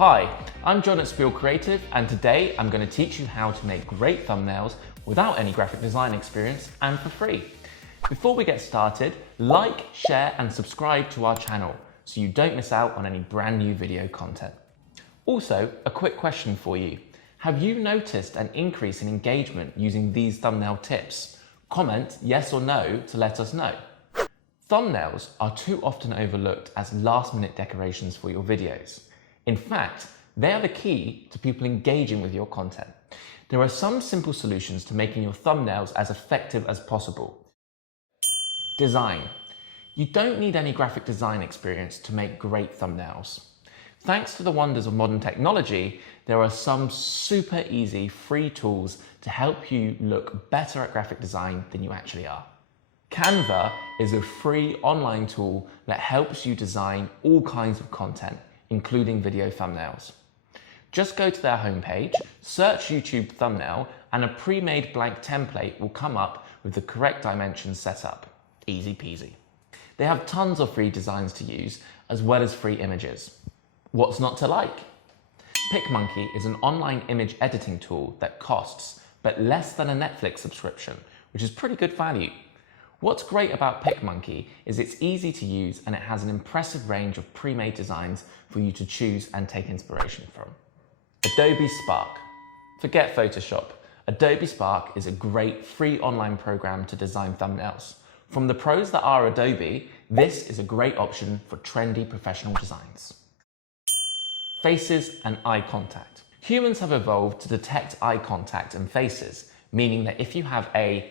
Hi, I'm John at Spiel Creative, and today I'm going to teach you how to make great thumbnails without any graphic design experience and for free. Before we get started, like, share and subscribe to our channel so you don't miss out on any brand new video content. Also, a quick question for you. Have you noticed an increase in engagement using these thumbnail tips? Comment yes or no to let us know. Thumbnails are too often overlooked as last-minute decorations for your videos. In fact, they are the key to people engaging with your content. There are some simple solutions to making your thumbnails as effective as possible. Design. You don't need any graphic design experience to make great thumbnails. Thanks to the wonders of modern technology, there are some super easy free tools to help you look better at graphic design than you actually are. Canva is a free online tool that helps you design all kinds of content, including video thumbnails. Just go to their homepage, search YouTube thumbnail, and a pre-made blank template will come up with the correct dimensions set up. Easy peasy. They have tons of free designs to use, as well as free images. What's not to like? PicMonkey is an online image editing tool that costs, but less than a Netflix subscription, which is pretty good value. What's great about PicMonkey is it's easy to use and it has an impressive range of pre-made designs for you to choose and take inspiration from. Adobe Spark. Forget Photoshop. Adobe Spark is a great free online program to design thumbnails. From the pros that are Adobe, this is a great option for trendy professional designs. Faces and eye contact. Humans have evolved to detect eye contact and faces, meaning that if you have A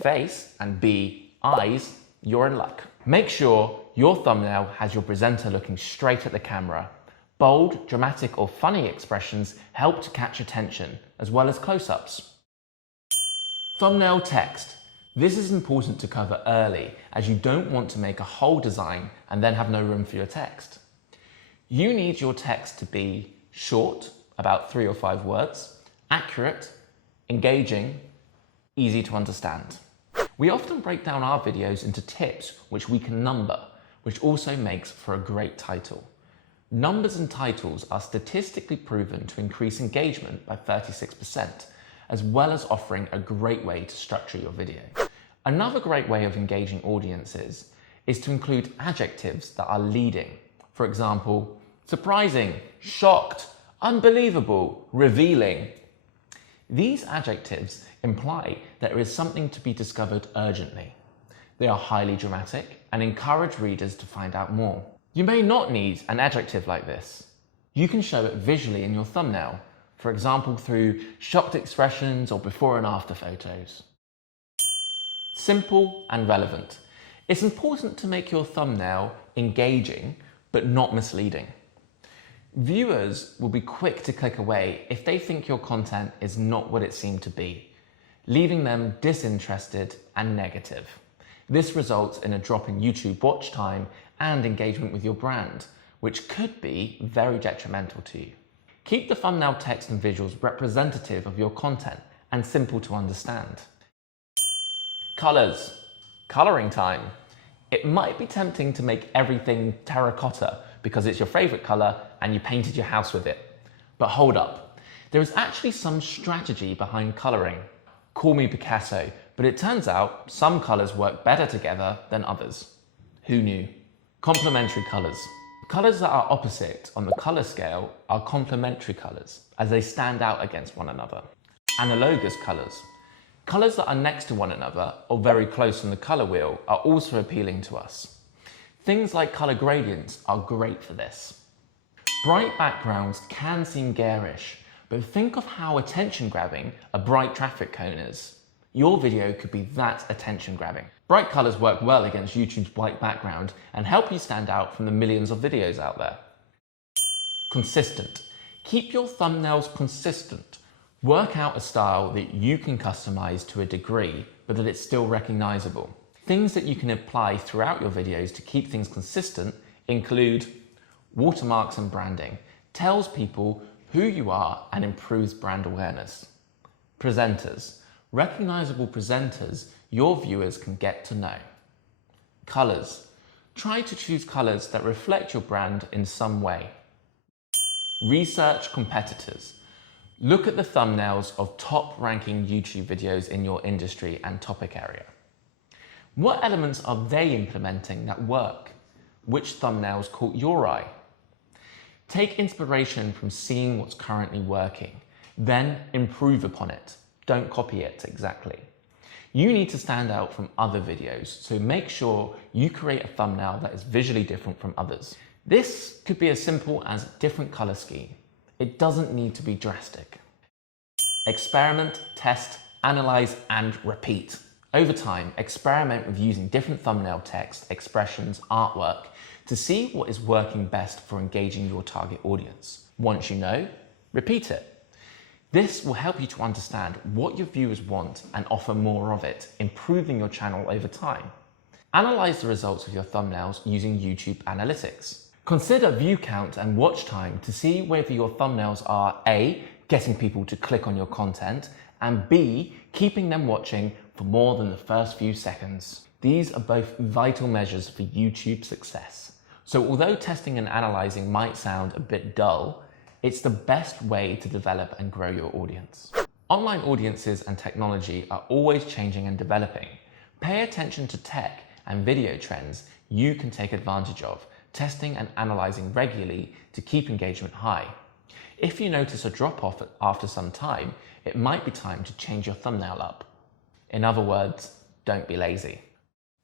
face and B, eyes, you're in luck. Make sure your thumbnail has your presenter looking straight at the camera. Bold, dramatic or funny expressions help to catch attention, as well as close-ups. Thumbnail text. This is important to cover early, as you don't want to make a whole design and then have no room for your text. You need your text to be short, about 3 or 5 words, accurate, engaging, easy to understand. We often break down our videos into tips which we can number, which also makes for a great title. Numbers and titles are statistically proven to increase engagement by 36%, as well as offering a great way to structure your video. Another great way of engaging audiences is to include adjectives that are leading. For example, surprising, shocked, unbelievable, revealing. These adjectives imply that there is something to be discovered urgently. They are highly dramatic and encourage readers to find out more. You may not need an adjective like this. You can show it visually in your thumbnail, for example through shocked expressions or before and after photos. Simple and relevant. It's important to make your thumbnail engaging but not misleading. Viewers will be quick to click away if they think your content is not what it seemed to be, leaving them disinterested and negative. This results in a drop in YouTube watch time and engagement with your brand, which could be very detrimental to you. Keep the thumbnail text and visuals representative of your content and simple to understand. Colors. Coloring time. It might be tempting to make everything terracotta because it's your favorite color and you painted your house with it. But hold up. There is actually some strategy behind coloring. Call me Picasso, but it turns out some colors work better together than others. Who knew? Complementary colors. Colors that are opposite on the color scale are complementary colors, as they stand out against one another. Analogous colors. Colors that are next to one another or very close on the color wheel are also appealing to us. Things like color gradients are great for this. Bright backgrounds can seem garish, but think of how attention-grabbing a bright traffic cone is. Your video could be that attention-grabbing. Bright colors work well against YouTube's white background and help you stand out from the millions of videos out there. Consistent. Keep your thumbnails consistent. Work out a style that you can customize to a degree, but that it's still recognizable. Things that you can apply throughout your videos to keep things consistent include watermarks and branding. Tells people who you are and improves brand awareness. Presenters. Recognizable presenters your viewers can get to know. Colors. Try to choose colors that reflect your brand in some way. Research competitors. Look at the thumbnails of top-ranking YouTube videos in your industry and topic area. What elements are they implementing that work? Which thumbnails caught your eye? Take inspiration from seeing what's currently working, then improve upon it. Don't copy it exactly. You need to stand out from other videos, so make sure you create a thumbnail that is visually different from others. This could be as simple as different color scheme. It doesn't need to be drastic. Experiment, test, analyze, and repeat. Over time, experiment with using different thumbnail text, expressions, artwork to see what is working best for engaging your target audience. Once you know, repeat it. This will help you to understand what your viewers want and offer more of it, improving your channel over time. Analyze the results of your thumbnails using YouTube Analytics. Consider view count and watch time to see whether your thumbnails are A, getting people to click on your content, and B, keeping them watching for more than the first few seconds. These are both vital measures for YouTube success. So although testing and analyzing might sound a bit dull, it's the best way to develop and grow your audience. Online audiences and technology are always changing and developing. Pay attention to tech and video trends you can take advantage of, testing and analyzing regularly to keep engagement high. If you notice a drop-off after some time, it might be time to change your thumbnail up. In other words, don't be lazy.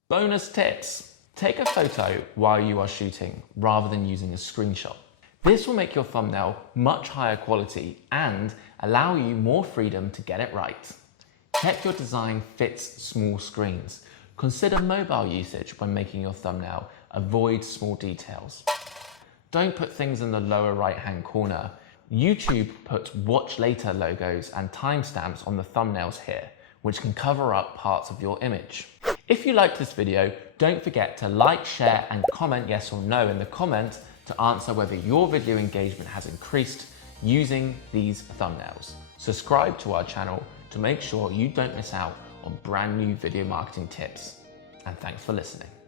Bonus tips. Take a photo while you are shooting rather than using a screenshot. This will make your thumbnail much higher quality and allow you more freedom to get it right. Check your design fits small screens. Consider mobile usage when making your thumbnail. Avoid small details. Don't put things in the lower right-hand corner. YouTube puts watch later logos and timestamps on the thumbnails here, which can cover up parts of your image. If you liked this video, don't forget to like, share, and comment yes or no in the comments to answer whether your video engagement has increased using these thumbnails. Subscribe to our channel to make sure you don't miss out on brand new video marketing tips. And thanks for listening.